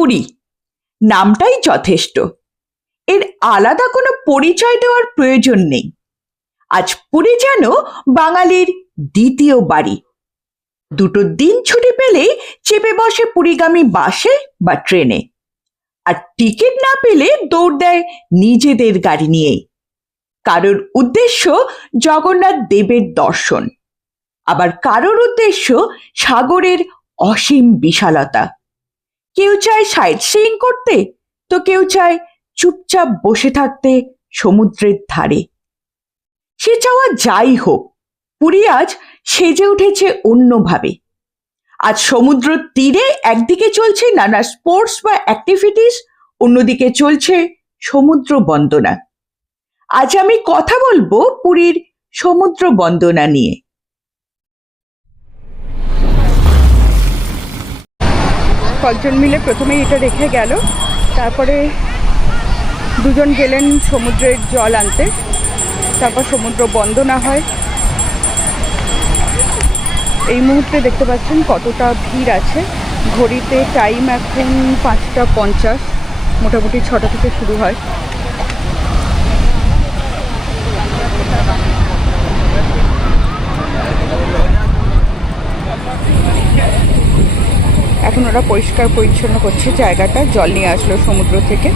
পুরী। নামটাই যথেষ্ট। এর আলাদা কোনো পরিচয় দেওয়ার প্রয়োজন নেই। আজ পুরী যেন বাঙালির দ্বিতীয় বাড়ি। দুটো দিন ছুটি পেলেই চেপে বসে পুরীগামী বাসে বা ট্রেনে। আর টিকিট না পেলে দৌড় দেয় নিজেদের গাড়ি নিয়েই। কারোর উদ্দেশ্য জগন্নাথ দেবের দর্শন। আবার কারোর উদ্দেশ্য সাগরের অসীম বিশালতা। কেউ চায় সাইট সিইং করতে, তো কেউ চায় চুপচাপ বসে থাকতে সমুদ্রের ধারে। সে চাওয়া যাই হোক, পুরী আজ সেজে উঠেছে অন্যভাবে। আজ সমুদ্র তীরে একদিকে চলছে নানা স্পোর্টস বা অ্যাক্টিভিটিস অন্যদিকে চলছে সমুদ্র বন্দনা। আজ আমি কথা বলব পুরীর সমুদ্র বন্দনা নিয়ে। কয়েকজন মিলে প্রথমেই এটা রেখে গেল। তারপরে দুজন গেলেন সমুদ্রের জল আনতে। তারপর সমুদ্র বন্ধ না হয়। এই মুহূর্তে দেখতে পাচ্ছেন কতটা ভিড় আছে। ঘড়িতে টাইম এখন পাঁচটা পঞ্চাশ। মোটামুটি ছটা থেকে শুরু হয়। এখন ওরা পরিষ্কার পরিচ্ছন্ন করছে জায়গাটা, জল নিয়ে আসলো সমুদ্র থেকে।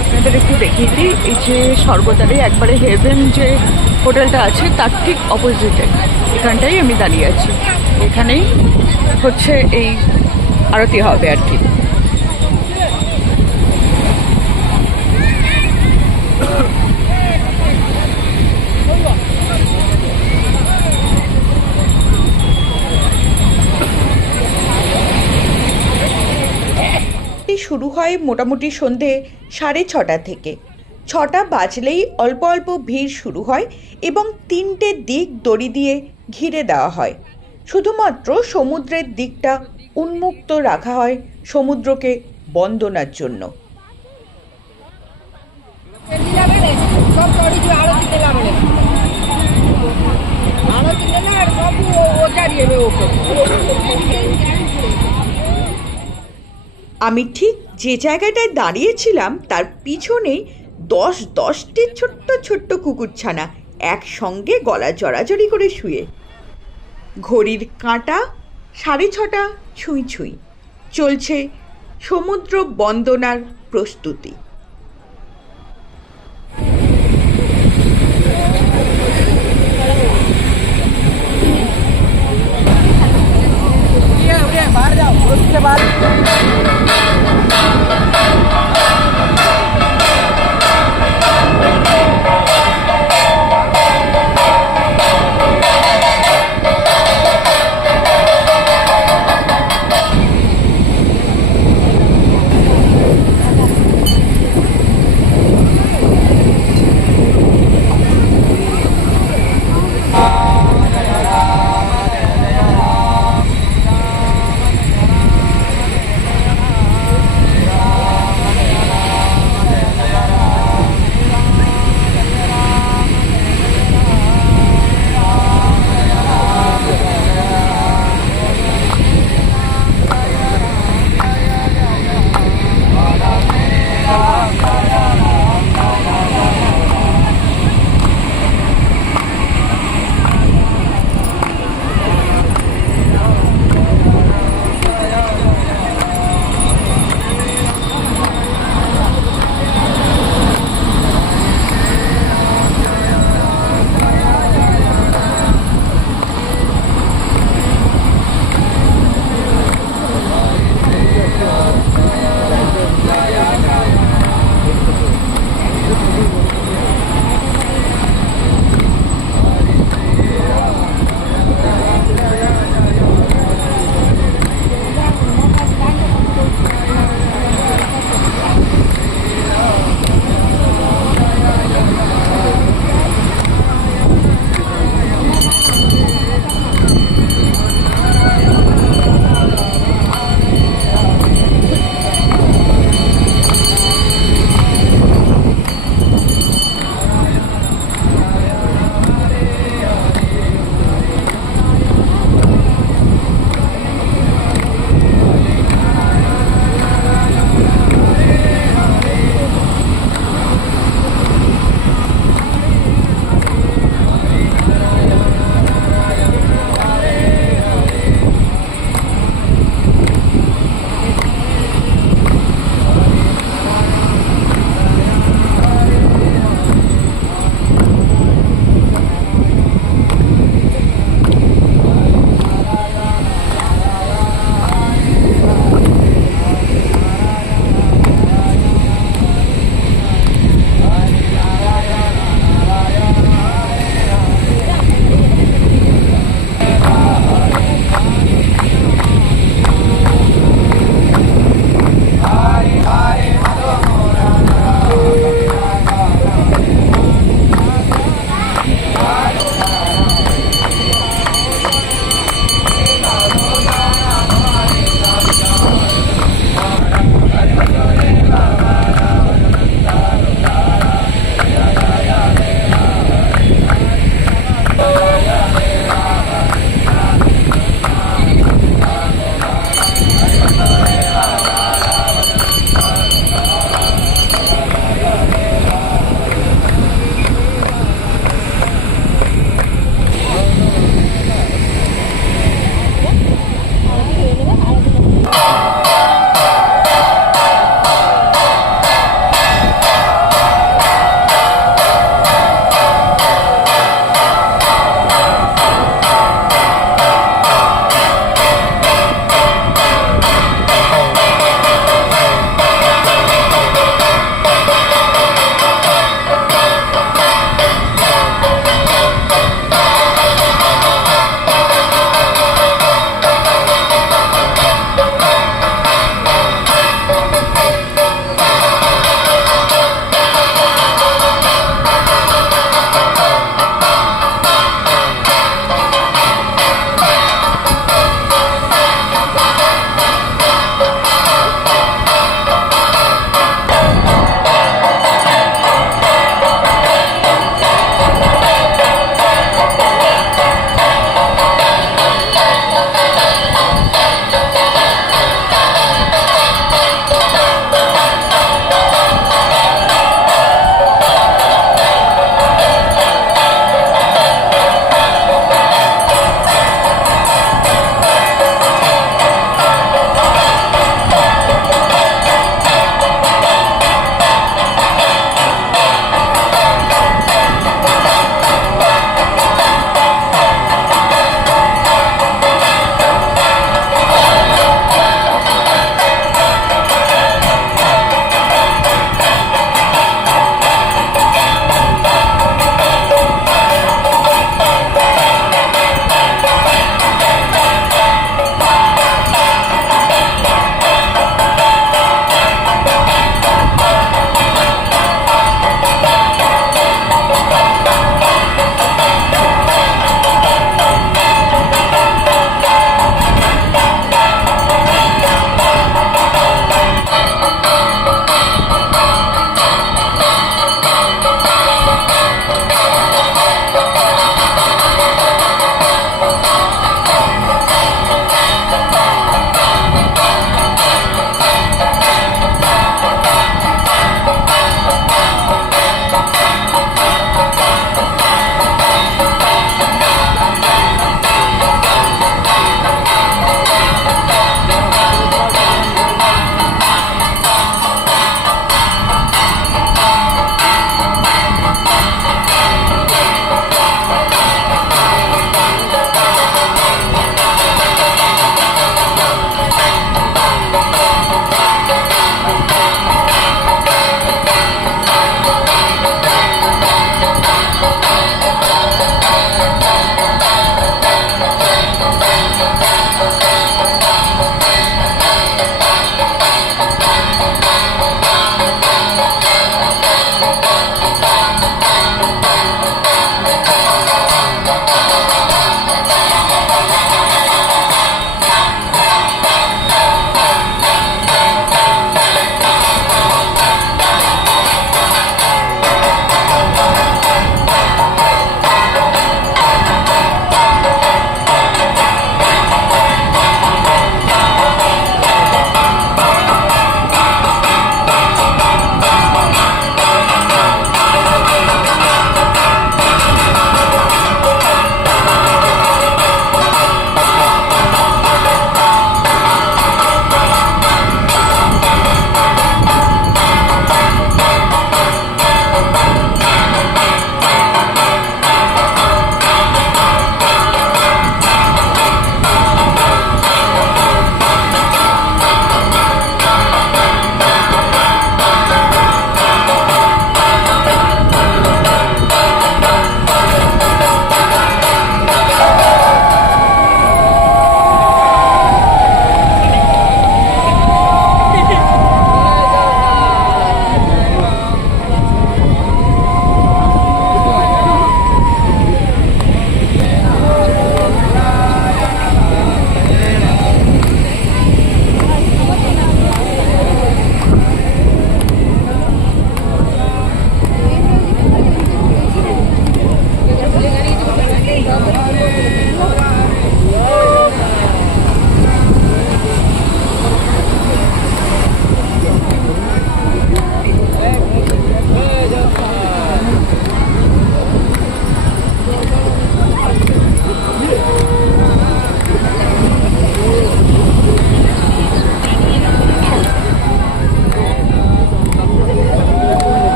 আপনাদের একটু দেখিয়ে দিই, এই যে সর্বদারে একবারে হেভেন যে হোটেলটা আছে, তার ঠিক অপোজিটে এখানটাই আমি দাঁড়িয়ে আছি। এখানেই হচ্ছে এই আরতি হবে আর কি। শুরু হয় মোটামুটি সন্ধে সাড়ে ছটা থেকে। ছটা বাজলেই অল্প অল্প ভিড় শুরু হয় এবং তিনটে দিক দড়ি দিয়ে ঘিরে দেওয়া হয়। শুধুমাত্র সমুদ্রের দিকটা উন্মুক্ত রাখা হয় সমুদ্রকে বন্দনার জন্য। আমি ঠিক যে জায়গাটায় দাঁড়িয়েছিলাম, তার পিছনেই দশ দশটি ছোট্ট ছোট্ট কুকুরছানা একসঙ্গে গলা জড়াজড়ি করে শুয়ে। ঘড়ির কাঁটা সাড়ে ছটা ছুঁই ছুঁই। চলছে সমুদ্র বন্দনার প্রস্তুতি।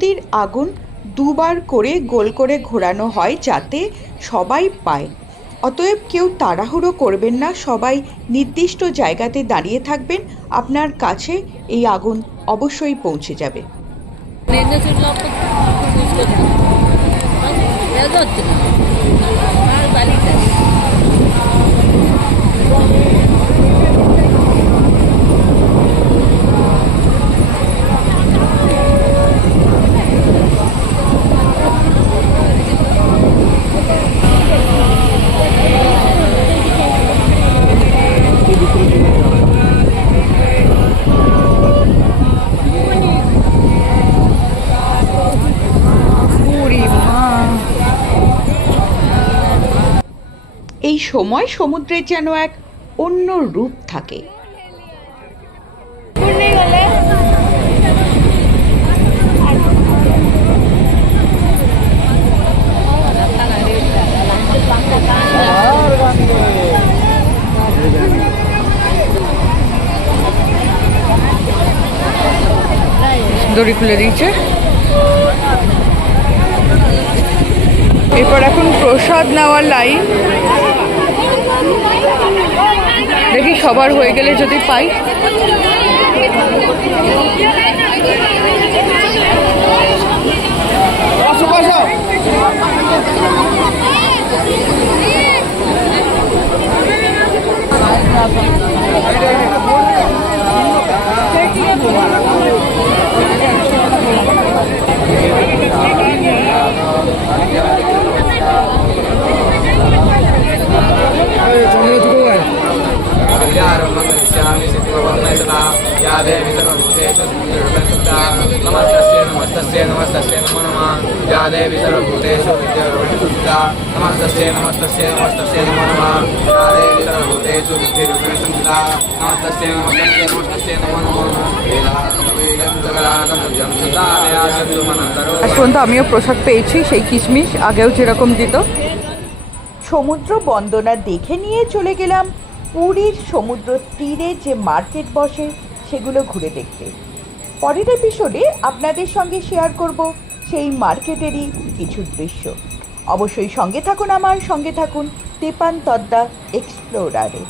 আরতির আগুন দুবার করে গোল করে ঘোরানো হয় যাতে সবাই পায়। অতএব কেউ তাড়াহুড়ো করবেন না, সবাই নির্দিষ্ট জায়গাতে দাঁড়িয়ে থাকবেন। আপনার কাছে এই আগুন অবশ্যই পৌঁছে যাবে। সময় সমুদ্রের যেন এক অন্য রূপ থাকে। দড়ি খুলে দিয়েছে। এরপর এখন প্রসাদ নেওয়ার লাইন। সবার হয়ে গেলে যদি পাই। नमस्तस्यै नमस्तस्यै नमो नमः या देवी सर्वभूतेषु विद्युरूपेणा नमस्तस्यै नमस्तस्यै नमस्तस्यै नमो नमः या देवी सर्वभूतेषु विद्युरूपेणा नमस्तस्यै नमस्तस्यै नमस्तस्यै नमो नमः सकलागमभ्यं सदाया सद्युमनन्तरो আজ পর্যন্ত আমিও প্রসাদ পেয়েছি সেই কিশমিশ আগেও যেরকম দিত সমুদ্র বন্দনা দেখে নিয়ে চলে গেলাম পুরীর সমুদ্র তীরে যে মার্কেট বসে সেগুলো ঘুরে দেখতে পরের এপিসোডে আপনাদের সঙ্গে শেয়ার করব সেই মার্কেটেরই কিছু দৃশ্য। অবশ্যই সঙ্গে থাকুন আমার, সঙ্গে থাকুন তেপান তদ্দা এক্সপ্লোরারে